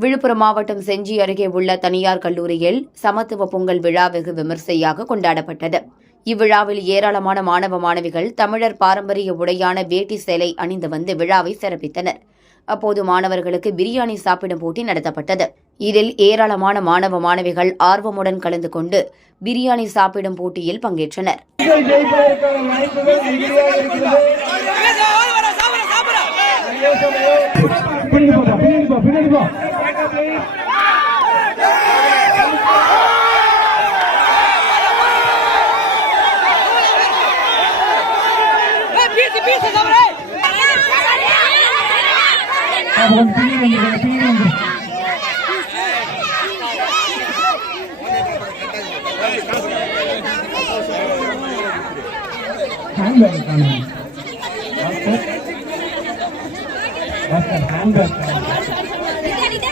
விழுப்புரம் மாவட்டம் செஞ்சி அருகே உள்ள தனியார் கல்லூரியில் சமத்துவ பொங்கல் விழா வெகு விமர்சையாக கொண்டாடப்பட்டது. இவ்விழாவில் ஏராளமான மாணவ மாணவிகள் தமிழர் பாரம்பரிய உடையான வேட்டி சேலை அணிந்து வந்து விழாவை சிறப்பித்தனர். அப்போது மாணவர்களுக்கு பிரியாணி சாப்பிடும் போட்டி நடத்தப்பட்டது. இதில் ஏராளமான மாணவ மாணவிகள் ஆர்வமுடன் கலந்து கொண்டு பிரியாணி சாப்பிடும் போட்டியில் பங்கேற்றனர். handbag